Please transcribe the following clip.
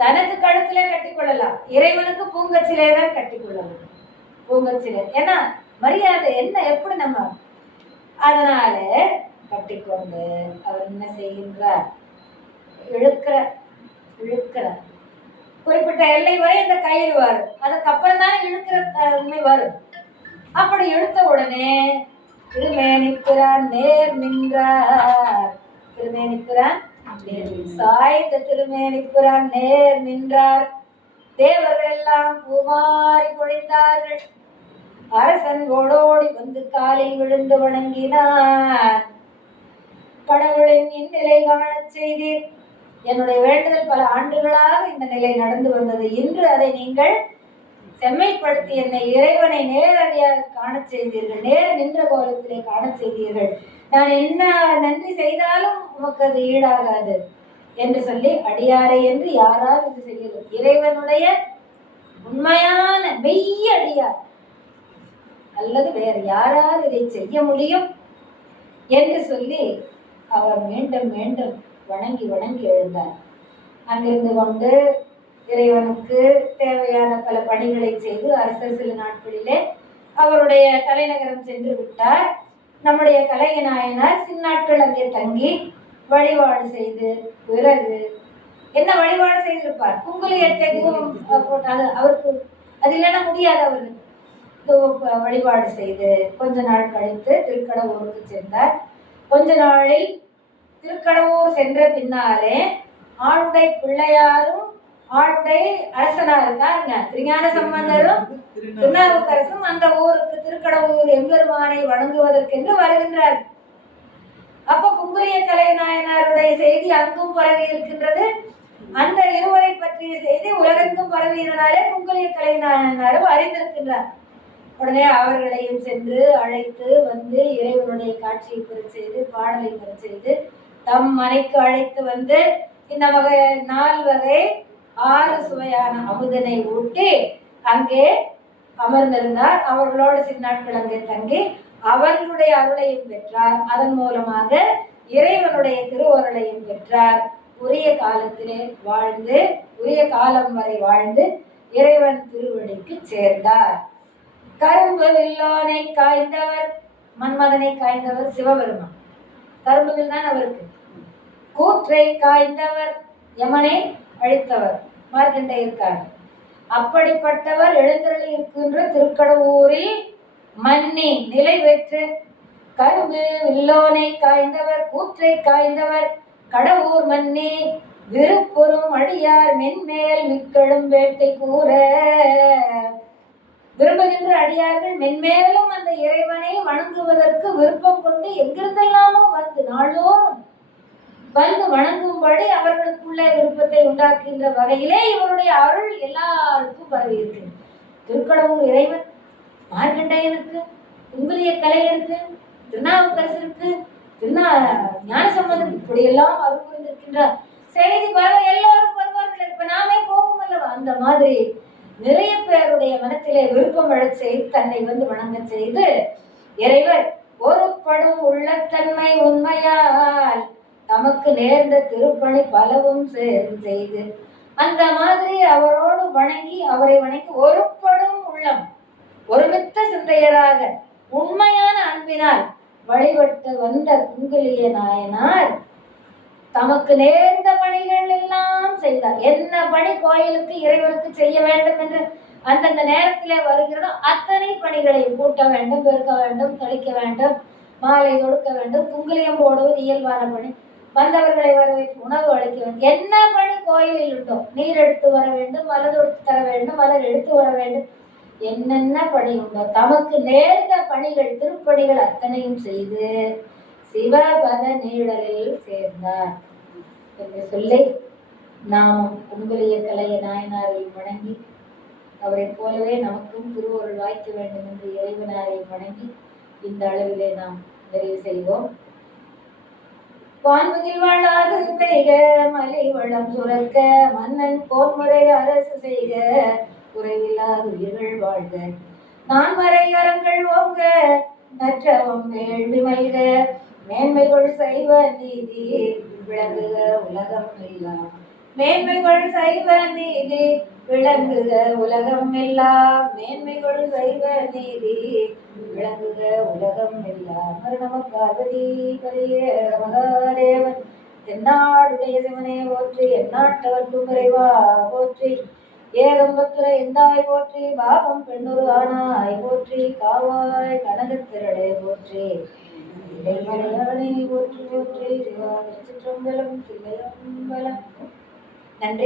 தனக்கு கழுத்திலே கட்டிக்கொள்ளலாம். இறைவனுக்கு பூங்கச்சிலே தான் கட்டிக்கொள்ளலாம் பூங்கச்சிலே. ஏன்னா மரியாதை என்ன? எப்படி நம்ம? அதனால கட்டிக்கொண்டு அவர் என்ன செய்கின்றார்? இழுக்கிற இழுக்கிறார் குறிப்பிட்ட எல்லை வரை இந்த கயிறு வரும். அதுக்கப்புறம் தான் இழுக்கிற தன்மை வரும். அப்படி இழுத்த உடனே திருமேனிப்பிரான் நேர் நின்றார். திருமேனிப்பிரான் சாய்ந்த திருமேனிப்பிரான் நேர் நின்றார். தேவர்கள் எல்லாம் பூமாரி பொழிந்தார்கள். அரசன் ஓடோடி வந்து காலில் விழுந்து வணங்கினார். கடவுளின் இந்நிலை காணச் செய்தீர். என்னுடைய வேண்டுதல் பல ஆண்டுகளாக இந்த நிலை நடந்து வந்தது. இன்று அதை நீங்கள் செம்மைப்படுத்தி என்னை இறைவனை நேரடியாக காணச் செய்தீர்கள். நேர நின்ற கோலத்திலே காணச் செய்தீர்கள். நான் என்ன நன்றி செய்தாலும் உமக்கு அது ஈடாகாது என்று சொல்லி அடியாரை என்று யாரால் இது செய்யணும் இறைவனுடைய உண்மையான மெய் அடியார். அல்லது வேறு யாரால் இதை செய்ய முடியும் என்று சொல்லி அவர் மீண்டும் மீண்டும் வணங்கி வணங்கி எழுந்தார். அங்கிருந்து கொண்டு இறைவனுக்கு தேவையான பல பணிகளை செய்து அரசர் சில நாட்களிலே அவருடைய தலைநகரம் சென்று விட்டார். நம்முடைய கலைஞநாயனார் சின்னாட்கள் நாட்கள் அங்கே தங்கி வழிபாடு செய்து பிறகு என்ன வழிபாடு செய்திருப்பார்? குங்குலியத்தை தூவம் அது அவருக்கு அது இல்லைன்னா முடியாது அவருக்கு. வழிபாடு செய்து கொஞ்ச நாள் கழித்து திருக்கடவூருக்கு சென்றார். கொஞ்ச நாளில் திருக்கடவூர் சென்ற பின்னாலே ஆளுடை பிள்ளையாரும் ஆளுடை அரசனா இருக்காருங்க. திருஞான சம்பந்தரும் திருநாவுக்கரசும் அந்த ஊருக்கு திருக்கடவூர் எம்பெருமானை வணங்குவதற்கென்று வருகின்றார். அப்ப குங்குரிய கலைநாயனாருடைய செய்தி அங்கும் பரவி இருக்கின்றது. அந்த இருவரை பற்றிய செய்தி உலகெங்கும் பரவியதனாலே குங்குரிய கலைநாயனாரும் அறிந்திருக்கின்றார். உடனே அவர்களையும் சென்று அழைத்து வந்து இறைவனுடைய காட்சியை பெற செய்து பாடலை பெற செய்து தம் மனைக்கு அழைத்து வந்து இந்த வகை நால் வகை ஆறு சுவையான அமுதனை ஊட்டி அங்கே அமர்ந்திருந்தார். அவர்களோடு சில நாட்கள் அங்கே தங்கி அவர்களுடைய அருளையும் பெற்றார். அதன் மூலமாக இறைவனுடைய திருவருளையும் பெற்றார். உரிய காலத்திலே வாழ்ந்து உரிய காலம் வரை வாழ்ந்து இறைவன் திருவடிக்கு சேர்ந்தார். கரும்பு வில்லோனை காய்ந்தவர் மன்மதனை காய்ந்தவர் சிவபெருமான். கரும்புகள் தான் அவருக்கு. கூற்றை காய்ந்தவர் யமனை அழித்தவர் மார்க்கண்டே இருக்கார். அப்படிப்பட்டவர் எழுந்தருளி இருக்கின்ற திருக்கடவூரில் மன்னி நிலை பெற்று கரும்பு வில்லோனை காய்ந்தவர் கூற்றை காய்ந்தவர் கடவுர் மன்னி விருப்புறும் அடியார் மென்மேல் மிக்கெழும் வேட்டை கூற. விரும்புகின்ற அடியார்கள் மென்மேலும் அந்த இறைவனை வணங்குவதற்கு விருப்பம் கொண்டு எங்கிருந்தெல்லாமோ வந்து நாள்தோறும் வந்து வணங்கும்படி அவர்களுக்குள்ள விருப்பத்தை உண்டாக்குகின்ற வகையிலே இவருடைய அருள் எல்லாருக்கும் பரவி இருக்கு. திருக்கடவுர் இறைவன் மார்க்கண்டையனுக்கு குங்குலிய கலையனுக்கு திருநாவுக்கரசருக்கு திருநா ஞானசம்பந்தன் இப்படியெல்லாம் அருள் புரிந்திருக்கின்றார். செய்தி பரவ எல்லாரும் வருவார்கள். இப்ப நாமே போகும் அல்லவா? அந்த மாதிரி நிறைய பேருடைய மனத்திலே விருப்பம் எழச் செய்து தன்னை வந்து வணங்க செய்து இறைவர் உள்ள உள்ளத்தன்மை உண்மையால் தமக்கு நேர்ந்த திருப்பணி பலவும் சேர்ந்து செய்து அந்த மாதிரி அவரோடு வணங்கி அவரை வணங்கி ஒருபடும் உள்ளம். ஒருமித்த சிந்தையராக உண்மையான அன்பினால் வழிபட்டு வந்த குங்குலிய நாயனார் தமக்கு நேர்ந்த பணிகள் எல்லாம் செய்தார். என்ன பணி கோயிலுக்கு இறைவனுக்கு செய்ய வேண்டும் என்று அந்தந்த நேரத்திலே வருகிறதோ அத்தனை பணிகளை கூட்ட வேண்டும் பெருக்க வேண்டும் தெளிக்க வேண்டும் மாலை கொடுக்க வேண்டும் குங்குலியம் போடுவது இயல்பான பணி. வந்தவர்களை வரவேற்று உணவு அளிக்க வேண்டும் என்ன பணி கோயிலில் உண்டோ? நீர் எடுத்து வர வேண்டும் மலர் எடுத்து தர வேண்டும் மலர் எடுத்து வர வேண்டும். என்னென்ன பணி உண்டோ? தமக்கு நேர்ந்த பணிகள் திருப்பணிகள் அத்தனையும் செய்து சிவபத நீழலில் சேர்ந்தார். என்று சொல்லி நாம் உங்களுடைய கலைய நாயனாரை வணங்கி அவரைப் போலவே நமக்கும் திருவருள் வாய்க்க வேண்டும் என்று இறைவனாரை வணங்கி இந்த அளவிலே நாம் நிறைவு செய்வோம். வான்முகில் வாழாது பெய்க மலை வளம் சுரக்க மன்னன் போர்முறை அரசு செய்க குறைவில்லாத உயிர்கள் வாழ்க. நான் வரை அறங்கள் ஓங்க நற்றவம் வேள்வி மல்க. மேன்மைகள் செய்வ நீதி விளங்குக உலகம் எல்லாம். மேன்மைகள் சைவ நீதி விளங்குக உலகம் எல்லாம். மேன்மைகள் சைவ நீதி விளங்குக உலகம் எல்லாம். மரணம பார்வதி பரிய மகா தென்னாடுடைய சிவனே போற்றி எந்நாட்டவர்க்கும் விரைவா போற்றி. ஏகம்பத்துர எந்தாய் போற்றி பாகம் பெண்ணுரு ஆனாய் போற்றி. காவாய் கனகத்திரளே போற்றி. இடைமலையானை போற்றி போற்றி சிவா திருச்சிற்றம்பலம் தில்லையம்பலம். நன்றி.